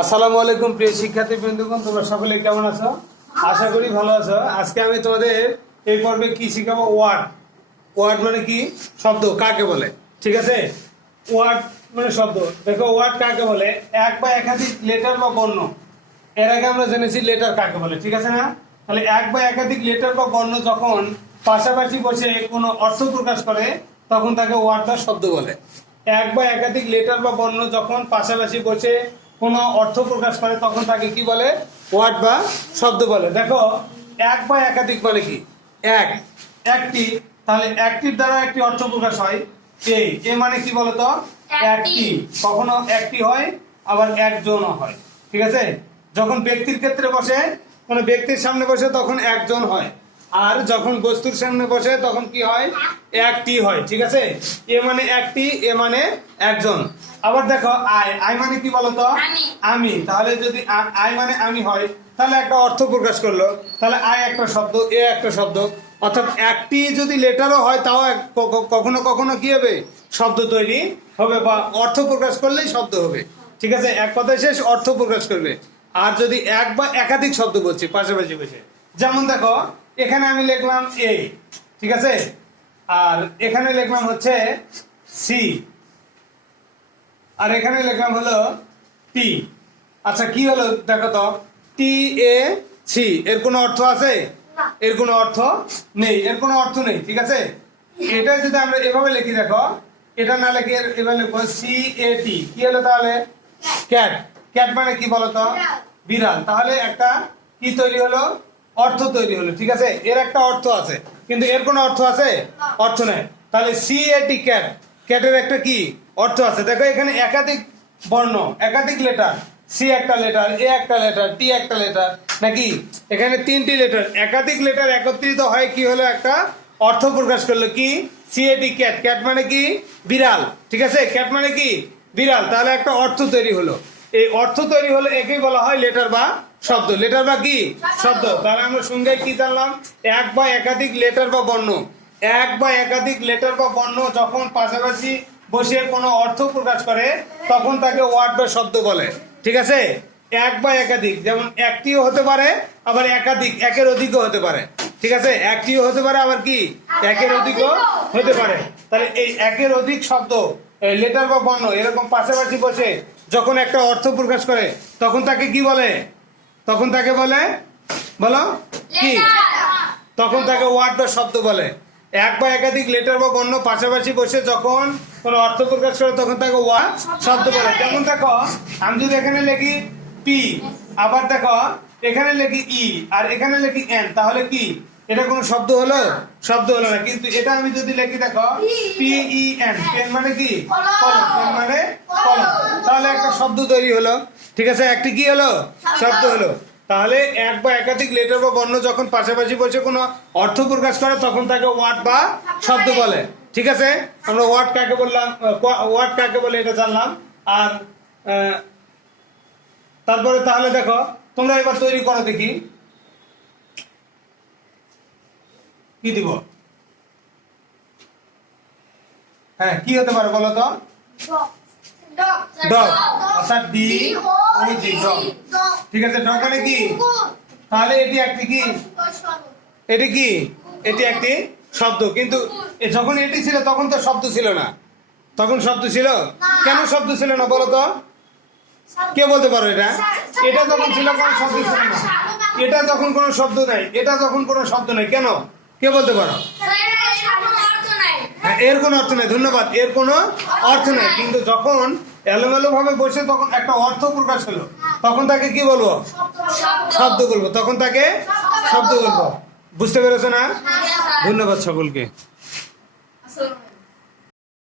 আসসালামু আলাইকুম, প্রিয় শিক্ষার্থী বৃন্দগণ, তোমরা সকলে কেমন আছো? আশা করি ভালো আছো। আজকে আমি তোমাদের এই পর্বে কি শিখাবো? ওয়ার্ড। ওয়ার্ড মানে কি? শব্দ। কাকে বলে? ঠিক আছে? ওয়ার্ড মানে শব্দ। দেখো, ওয়ার্ড কাকে বলে? এক বা একাধিক লেটার বা বর্ণ। এর আগে আমরা জেনেছি লেটার কাকে বলে, ঠিক আছে না? তাহলে এক বা একাধিক লেটার বা বর্ণ যখন পাশাপাশি বসে কোনো অর্থ প্রকাশ করে, তখন তাকে ওয়ার্ড বা শব্দ বলে। এক বা একাধিক লেটার বা বর্ণ যখন পাশাপাশি বসে কোনো অর্থ প্রকাশ করে তখন তাকে কি বলে? ওয়ার্ড বা শব্দ বলে। দেখো এক বা একাধিক মানে কি? এক। একটি তাহলে একটির দ্বারা একটি অর্থ প্রকাশ হয় এ এ মানে কি বলতো? একটি। একটি। কখনো একটি হয় আবার একজনও হয়। ঠিক আছে? যখন ব্যক্তির ক্ষেত্রে বসে কোনো ব্যক্তির সামনে বসে তখন একজন হয়। আর যখন বস্তুর সামনে বসে তখন কি হয়? একটি হয় ঠিক আছে? এ মানে একটি এ মানে একজন। আবার দেখো আয়। আয় মানে কি বলতো? আমি। আমি। তাহলে যদি আয় মানে আমি হয় তাহলে একটা অর্থ প্রকাশ করল। তাহলে আয় একটা শব্দ এ একটা শব্দ। অর্থাৎ একটি যদি লেটারও হয় তাও কখনো কখনো কি হবে? শব্দ তৈরি হবে বা অর্থ প্রকাশ করলেই শব্দ হবে। ঠিক আছে? এক কথায় শেষ অর্থ প্রকাশ করবে। আর যদি এক বা একাধিক শব্দ বলছি পাশাপাশি বসে। যেমন দেখো এখানে আমি লিখলাম এ ঠিক আছে? আর এখানে লিখলাম হচ্ছে সি আর এখানে লিখলাম হলো টি আচ্ছা কি হলো দেখো তো? টি এ সি এর কোনো অর্থ আছে? এর কোনো অর্থ নেই এর কোনো অর্থ নেই ঠিক আছে? এটা যদি আমরা এভাবে লিখি দেখো এটা না লিখে এভাবে লিখব সি এ টি কি হলো তাহলে? ক্যাট ক্যাট মানে কি বলতো। বিড়াল। তাহলে একটা কি তৈরি হলো? অর্থ তৈরি হলো, ঠিক আছে? এর একটা অর্থ আছে, কিন্তু এর কোনো অর্থ আছে? অর্থ নেই। তাহলে সি এ টি ক্যাট ক্যাটের একটা কি? অর্থ আছে। দেখো, এখানে একাধিক বর্ণ, একাধিক লেটার সি একটা লেটার এ একটা লেটার টি একটা লেটার নাকি? এখানে তিনটি লেটার একাধিক লেটার একত্রিত হয় কি হলো? একটা অর্থ প্রকাশ করল। কি? C A T cat cat মানে কি? বিড়াল, ঠিক আছে? ক্যাট মানে কি? বিড়াল। তাহলে একটা অর্থ তৈরি হলো। এই অর্থ তৈরি হলো একেই বলা হয় লেটার বা শব্দ। লেটার বা কি? শব্দ। তাহলে আমরা সংজ্ঞায় কি জানলাম? এক বা একাধিক লেটার বা বর্ণ। এক বা একাধিক লেটার বা বর্ণ যখন পাশাপাশি বসে কোনো অর্থ প্রকাশ করে, তখন তাকে ওয়ার্ড বা শব্দ বলে। ঠিক আছে? এক বা একাধিক। যেমন একটিও হতে পারে, আবার একাধিক। একের অধিকও হতে পারে। ঠিক আছে? একটিও হতে পারে, আবার কি? একের অধিকও হতে পারে। তাহলে এই একের অধিক শব্দ লেটার বা বর্ণ এরকম পাশাপাশি বসে যখন একটা অর্থ প্রকাশ করে, তখন তাকে কি বলে? তখন তাকে বলে বলো কি? তখন তাকে ওয়ার্ড বা শব্দ বলে। এক বা একাধিক লেটার বা বর্ণ পাশাপাশি বসে যখন কোনো অর্থ প্রকাশ করে তখন তাকে ওয়ার্ড শব্দ বলে। যেমন দেখো আমি যদি এখানে লিখি পি আবার দেখো এখানে লিখি ই আর এখানে লিখি এন তাহলে কি? এটা কোনো শব্দ হলো? শব্দ হলো না। কিন্তু এটা আমি যদি লিখি দেখো পি ই এন পেন মানে কি? কলম পেন মানে কলম তাহলে একটা শব্দ তৈরি হলো। ঠিক আছে একটি কি হলো? শব্দ। হলো। তাহলে এক বা একাধিক লেটার বা বর্ণ যখন পাশাপাশি বসে কোনো অর্থ প্রকাশ করে তখন তাকে ওয়ার্ড বা শব্দ বলে। ঠিক আছে? আমরা ওয়ার্ড কাকে বললাম? ওয়ার্ড কাকে বলে এটা জানলাম। আর তারপরে তাহলে দেখো তোমরা এবার তৈরি করো দেখি। কি দিব? হ্যাঁ কি হতে পারে বলো তো? ডগ অর্থাৎ ডি ঠিক আছে ডগ মানে কি? তাহলে এটি একটি কি? এটি কি? এটি একটি শব্দ। কিন্তু যখন এটি ছিল তখন তো শব্দ ছিল না। তখন শব্দ ছিল? কেন শব্দ ছিল না বলো তো? কে বলতে পারো এটা? এটা যখন ছিল কোনো শব্দ ছিল না। এটা যখন কোনো শব্দ নাই এটা যখন কোনো শব্দ নাই কেন? কে বলতে পারো? হ্যাঁ, এর কোনো অর্থ নেই ধন্যবাদ। এর কোনো অর্থ নেই। কিন্তু যখন এলোমেলো ভাবে বসে তখন একটা অর্থ প্রকাশ হলো। তখন তাকে কি বলব? শব্দ বলব। তখন তাকে শব্দ বলব। বুঝতে পেরেছ না? ধন্যবাদ সকলকে।